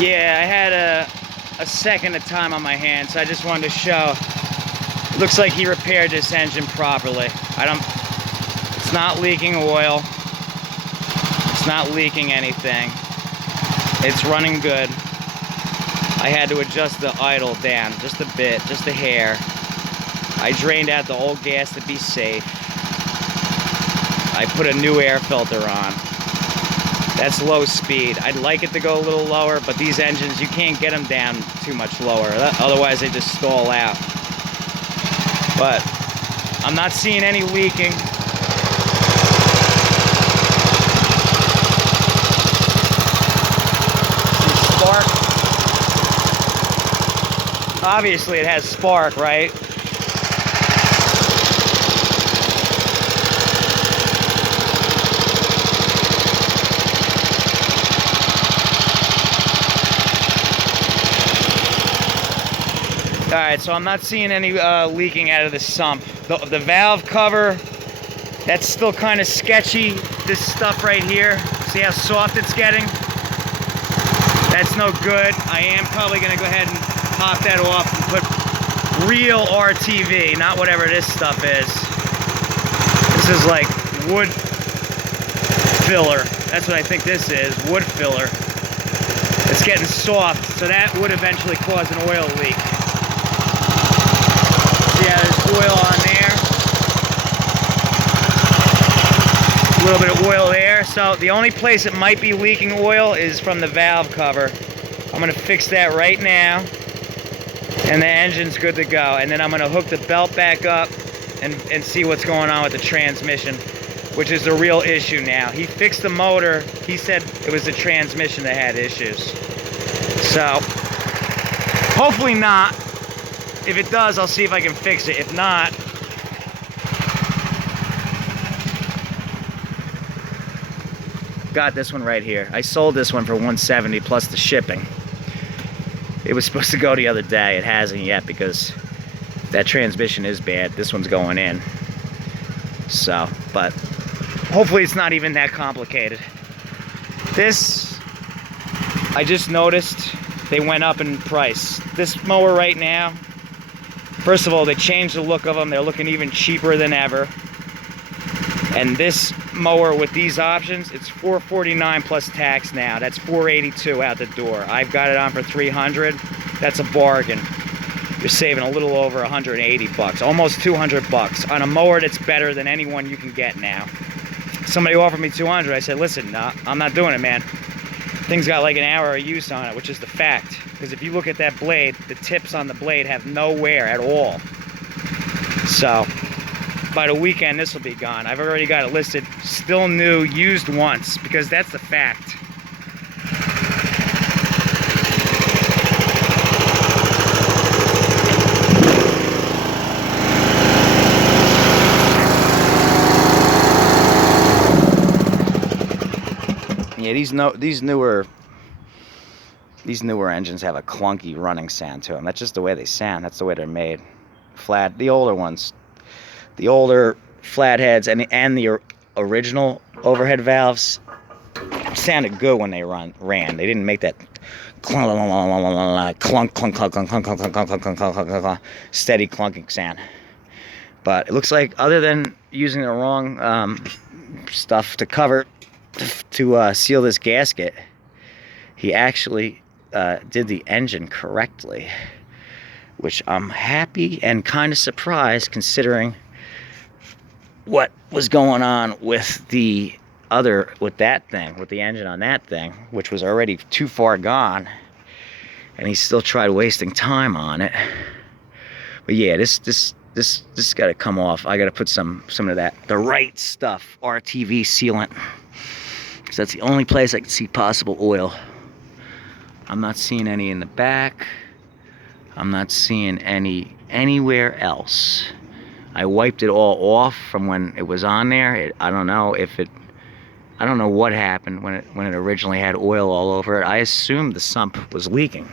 Yeah, I had a second of time on my hands, so I just wanted to show. It looks like he repaired this engine properly. It's not leaking oil. It's not leaking anything. It's running good. I had to adjust the idle down just a bit, just a hair. I drained out the old gas to be safe. I put a new air filter on. That's low speed. I'd like it to go a little lower, but these engines, you can't get them down too much lower. Otherwise, they just stall out. But I'm not seeing any leaking. See spark. Obviously, it has spark, right? Alright, so I'm not seeing any leaking out of the sump. The valve cover, that's still kind of sketchy. This stuff right here, see how soft it's getting? That's no good. I am probably going to go ahead and pop that off and put real RTV, not whatever this stuff is. This is like wood filler. That's what I think this is, wood filler. It's getting soft, so that would eventually cause an oil leak. Yeah, there's oil on there. A little bit of oil there. So the only place it might be leaking oil is from the valve cover. I'm going to fix that right now. And the engine's good to go. And then I'm going to hook the belt back up and see what's going on with the transmission, which is the real issue now. He fixed the motor. He said it was the transmission that had issues. So, hopefully not. If it does, I'll see if I can fix it. If not, got this one right here. I sold this one for $170 plus the shipping. It was supposed to go the other day. It hasn't yet because that transmission is bad. This one's going in. So, but hopefully it's not even that complicated. This, I just noticed they went up in price. This mower right now, first of all, they changed the look of them. They're looking even cheaper than ever. And this mower with these options, it's $449 plus tax now. That's $482 out the door. I've got it on for $300. That's a bargain. You're saving a little over 180 bucks, almost 200 bucks on a mower that's better than anyone you can get now. Somebody offered me 200. I said, listen, nah, I'm not doing it, man. Thing's got like an hour of use on it, which is the fact. Because if you look at that blade, the tips on the blade have no wear at all. So, by the weekend, this will be gone. I've already got it listed, still new, used once, because that's the fact. Yeah, these newer engines have a clunky running sound to them. That's just the way they sound. That's the way they're made. Flat. The older ones, the older flatheads, and the original overhead valves sounded good when they ran. They didn't make that clunk, clunk, clunk, clunk, clunk, clunk, clunk, clunk, clunk, clunk, clunk, clunk, steady clunking sound. But it looks like, other than using the wrong stuff to cover to seal this gasket, he actually did the engine correctly, which I'm happy and kind of surprised considering what was going on with the engine on that thing, which was already too far gone, and he still tried wasting time on it. But yeah, this got to come off. I got to put some of the right stuff, RTV sealant. Because that's the only place I can see possible oil. I'm not seeing any in the back. I'm not seeing any anywhere else. I wiped it all off from when it was on there. I don't know what happened when it originally had oil all over it. I assumed the sump was leaking,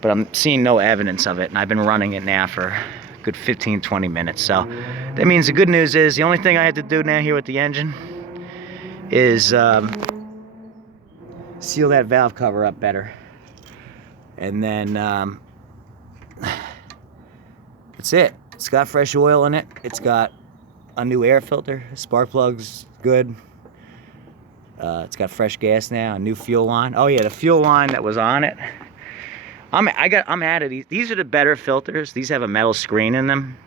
but I'm seeing no evidence of it, and I've been running it now for a good 15-20 minutes. So that means the good news is the only thing I have to do now here with the engine is seal that valve cover up better. And then that's it. It's got fresh oil in it. It's got a new air filter. Spark plug's good. It's got fresh gas now, a new fuel line. Oh yeah, the fuel line that was on it. I'm out of these. These are the better filters. These have a metal screen in them.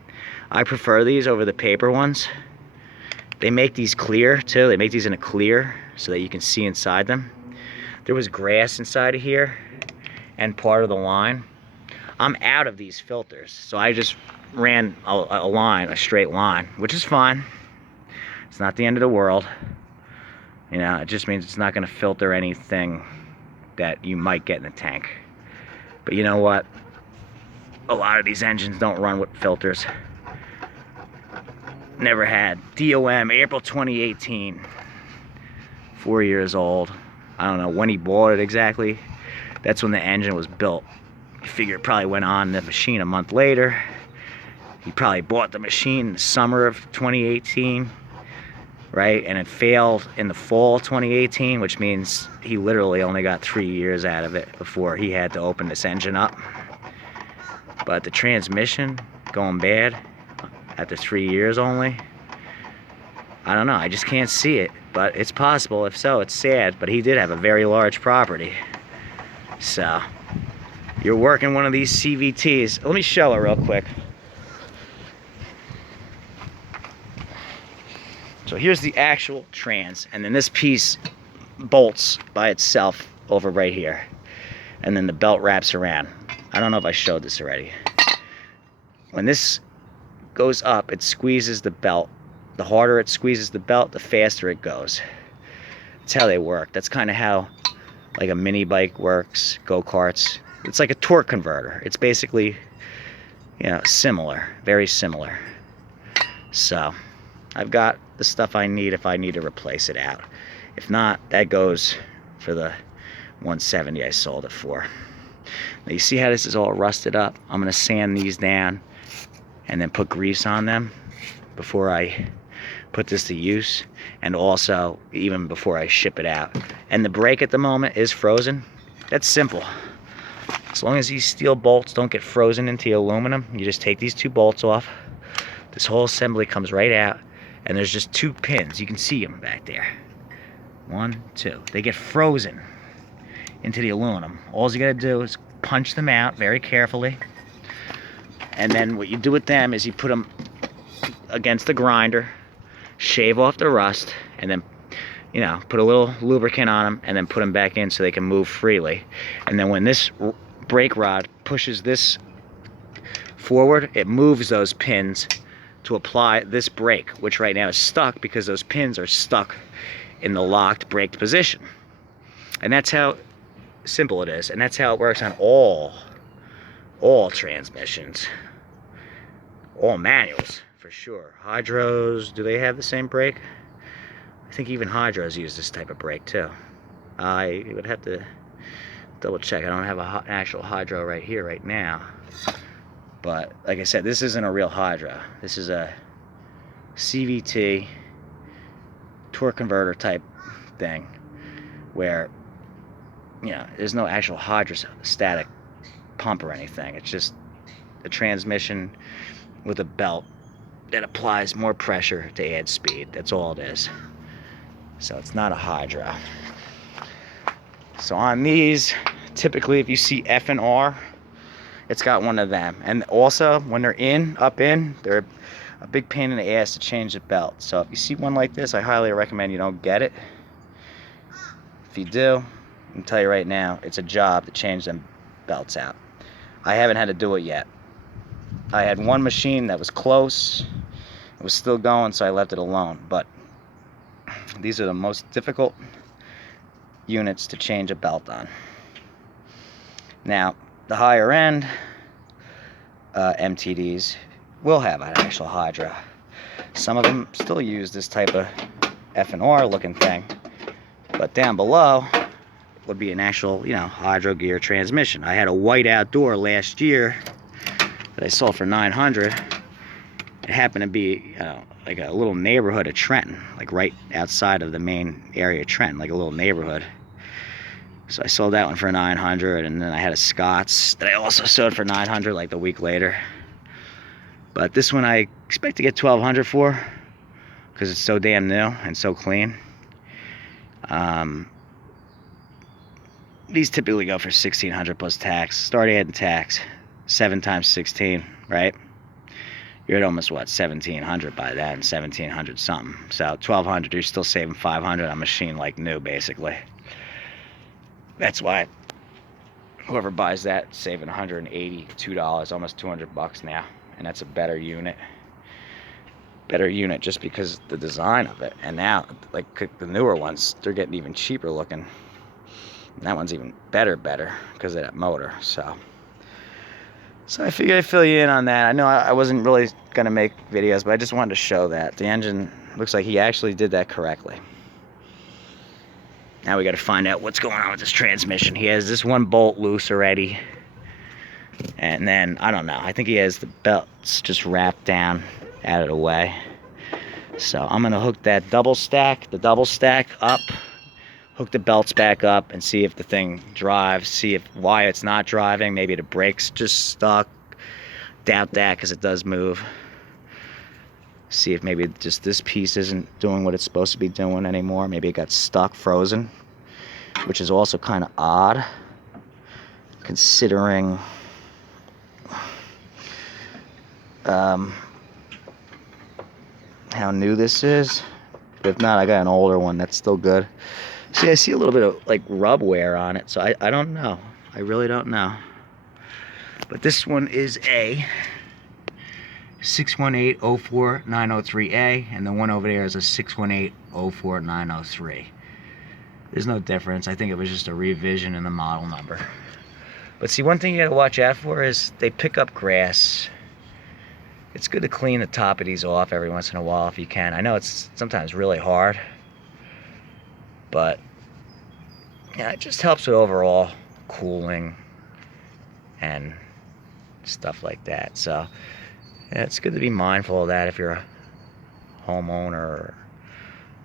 I prefer these over the paper ones. They make these clear too. They make these in a clear so that you can see inside them. There was grass inside of here and part of the line. I'm out of these filters, so I just ran a line, a straight line, which is fine. It's not the end of the world. You know, it just means it's not going to filter anything that you might get in the tank. But you know what? A lot of these engines don't run with filters. Never had. DOM, April 2018. 4 years old. I don't know when he bought it exactly. That's when the engine was built. You figure it probably went on the machine a month later. He probably bought the machine in the summer of 2018, right? And it failed in the fall 2018, which means he literally only got 3 years out of it before he had to open this engine up. But the transmission going bad after 3 years only, I don't know. I just can't see it, but it's possible. If so, it's sad. But he did have a very large property. So you're working one of these CVTs. Let me show it real quick. So here's the actual trans, and then this piece bolts by itself over right here, and then the belt wraps around. I don't know if I showed this already. When this goes up, it squeezes the belt. The harder it squeezes the belt, the faster it goes. That's how they work. That's kind of how like a mini bike works, go-karts. It's like a torque converter. It's basically, you know, similar, very similar. So I've got the stuff I need if I need to replace it out. If not, that goes for the 170 I sold it for. Now you see how this is all rusted up? I'm gonna sand these down and then put grease on them before I put this to use, and also even before I ship it out. And the brake at the moment is frozen. That's simple. As long as these steel bolts don't get frozen into the aluminum, you just take these two bolts off. This whole assembly comes right out, and there's just two pins. You can see them back there. 1, 2. They get frozen into the aluminum. All you gotta do is punch them out very carefully, and then what you do with them is you put them against the grinder, shave off the rust, and then, you know, put a little lubricant on them, and then put them back in so they can move freely. And then when this brake rod pushes this forward, it moves those pins to apply this brake, which right now is stuck because those pins are stuck in the locked braked position. And that's how simple it is, and that's how it works on all transmissions, all manuals for sure. Hydros, do they have the same brake? I think even hydros use this type of brake too. I would have to double check. I don't have an actual hydro right here right now, but like I said, this isn't a real hydro. This is a CVT torque converter type thing where, you know, there's no actual hydrostatic pump or anything. It's just a transmission with a belt that applies more pressure to add speed. That's all it is. So it's not a hydro. So on these, typically if you see F and R, it's got one of them. And also when they're up in, they're a big pain in the ass to change the belt. So if you see one like this, I highly recommend you don't get it. If you do, I can tell you right now, it's a job to change them belts out. I haven't had to do it yet. I had one machine that was close. It was still going, so I left it alone. But these are the most difficult units to change a belt on. Now, the higher end MTDs will have an actual hydro. Some of them still use this type of F&R looking thing. But down below would be an actual, you know, hydro gear transmission. I had a white Outdoor last year that I sold for $900. It happened to be like a little neighborhood of Trenton, like right outside of the main area of Trenton, like a little neighborhood. So I sold that one for 900, and then I had a Scots that I also sold for 900 like the week later. But this one I expect to get 1200 for, because it's so damn new and so clean. These typically go for 1600 plus tax. Start adding tax. 7 times 16, right? You're at almost what, 1700 by then, 1700 something. So 1200, you're still saving 500 on machine like new, basically. That's why whoever buys that saving $182, almost 200 bucks now, and that's a better unit. Better unit just because the design of it. And now, like the newer ones, they're getting even cheaper looking. And that one's even better because of that motor. So I figured I'd fill you in on that. I know I wasn't really gonna make videos, but I just wanted to show that the engine looks like he actually did that correctly. Now we got to find out what's going on with this transmission. He has this one bolt loose already, and then I don't know, I think he has the belts just wrapped down out of the way. So I'm gonna hook that double stack up, hook the belts back up, and see if the thing drives, see if why it's not driving. Maybe the brakes just stuck. Doubt that, because it does move. See if maybe just this piece isn't doing what it's supposed to be doing anymore. Maybe it got stuck, frozen, which is also kind of odd, considering how new this is. But if not, I got an older one that's still good. See, I see a little bit of like rub wear on it, so I don't know. I really don't know. But this one is a 618-04903A, and the one over there is a 618-04903. There's no difference. I think it was just a revision in the model number. But see, one thing you gotta watch out for is they pick up grass. It's good to clean the top of these off every once in a while if you can. I know it's sometimes really hard, but yeah, it just helps with overall cooling and stuff like that. So yeah, it's good to be mindful of that if you're a homeowner or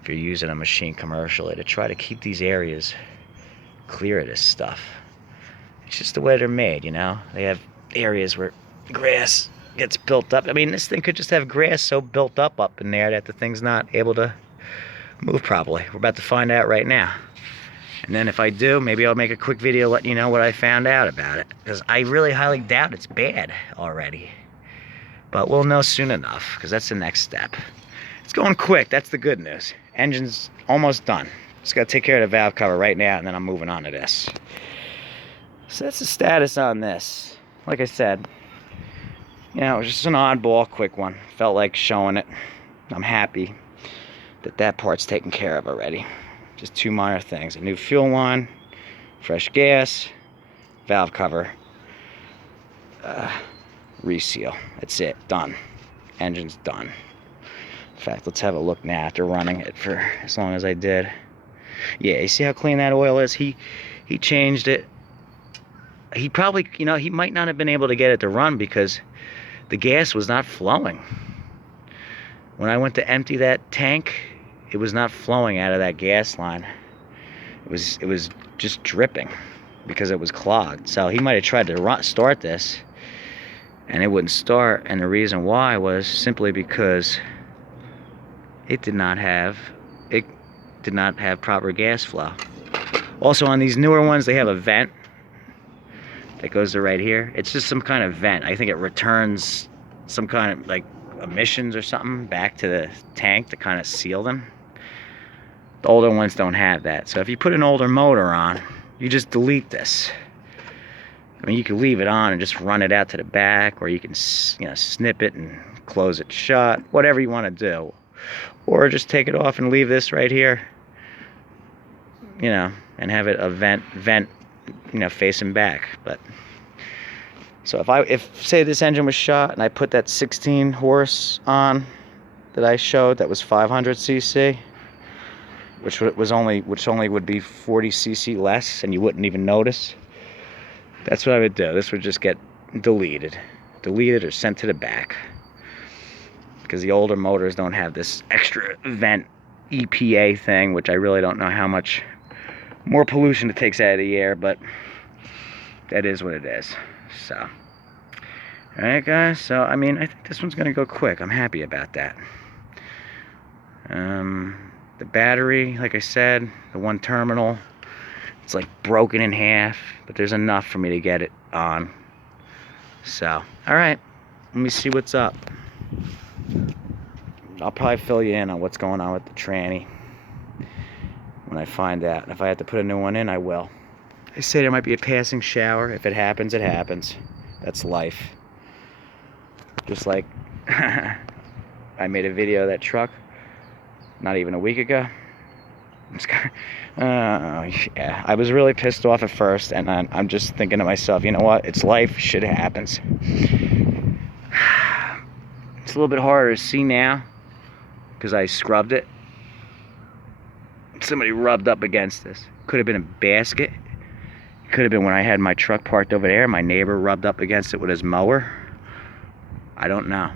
if you're using a machine commercially, to try to keep these areas clear of this stuff. It's just the way they're made, you know? They have areas where grass gets built up. I mean, this thing could just have grass so built up in there that the thing's not able to move properly. We're about to find out right now. And then if I do, maybe I'll make a quick video letting you know what I found out about it, because I really highly doubt it's bad already. But we'll know soon enough, because that's the next step. It's going quick, that's the good news. Engine's almost done. Just gotta take care of the valve cover right now, and then I'm moving on to this. So that's the status on this. Like I said, you know, it was just an oddball, quick one. Felt like showing it. I'm happy that that part's taken care of already. Just two minor things: a new fuel line, fresh gas, valve cover, reseal. That's it, done. Engine's done. In fact, let's have a look now after running it for as long as I did. Yeah, you see how clean that oil is? He changed it. He probably, you know, he might not have been able to get it to run because the gas was not flowing. When I went to empty that tank, it was not flowing out of that gas line. It was just dripping because it was clogged. So he might have tried to start this, and it wouldn't start. And the reason why was simply because it did not have proper gas flow. Also, on these newer ones, they have a vent that goes to right here. It's just some kind of vent. I think it returns some kind of like emissions or something back to the tank to kind of seal them. The older ones don't have that. So if you put an older motor on, you just delete this. I mean, you can leave it on and just run it out to the back, or you can, you know, snip it and close it shut, whatever you want to do. Or just take it off and leave this right here, you know, and have it a vent, you know, facing back. But so if say this engine was shot and I put that 16 horse on that I showed, that was 500 cc, which only would be 40 cc less, and you wouldn't even notice. That's what I would do. This would just get deleted or sent to the back, because the older motors don't have this extra vent EPA thing, which I really don't know how much more pollution it takes out of the air, but that is what it is. So, alright guys, so I mean, I think this one's gonna go quick. I'm happy about that. The battery, like I said, the one terminal, it's like broken in half, but there's enough for me to get it on. So, alright, let me see what's up. I'll probably fill you in on what's going on with the tranny when I find out. And if I have to put a new one in, I will. They say there might be a passing shower. If it happens, it happens. That's life. Just like I made a video of that truck not even a week ago. Yeah, I was really pissed off at first, and I'm just thinking to myself, you know what? It's life. Shit happens. It's a little bit harder to see now because I scrubbed it. Somebody rubbed up against this. Could have been a basket. Could have been when I had my truck parked over there. My neighbor rubbed up against it with his mower. I don't know.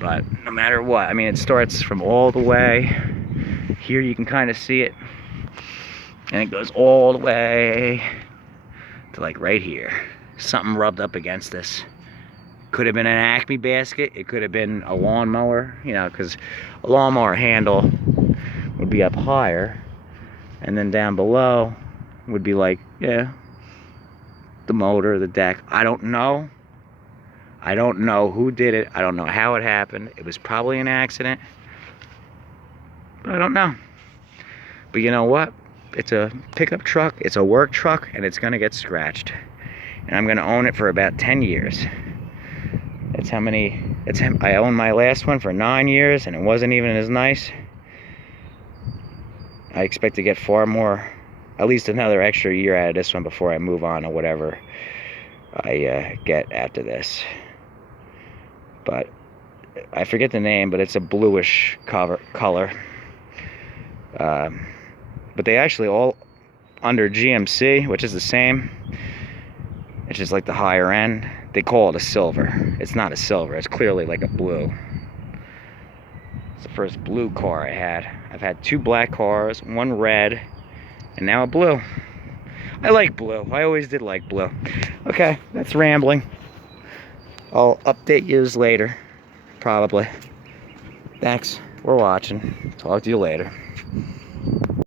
But no matter what, I mean, it starts from all the way. Here you can kind of see it. And it goes all the way to like right here. Something rubbed up against this. Could have been an Acme basket. It could have been a lawnmower, you know, because a lawnmower handle would be up higher. And then down below would be like, yeah, the motor, the deck. I don't know. I don't know who did it. I don't know how it happened. It was probably an accident. But I don't know. But you know what? It's a pickup truck. It's a work truck. And it's going to get scratched. And I'm going to own it for about 10 years. That's how many... I owned my last one for 9 years. And it wasn't even as nice. I expect to get far more... At least another extra year out of this one before I move on to whatever I get after this. But I forget the name, but it's a bluish color. But they actually all under GMC, which is the same. It's just like the higher end. They call it a silver. It's not a silver. It's clearly like a blue. It's the first blue car I had. I've had 2 black cars, 1 red, and now a blue. I like blue. I always did like blue. Okay, that's rambling. I'll update you later, probably. Thanks for watching. Talk to you later.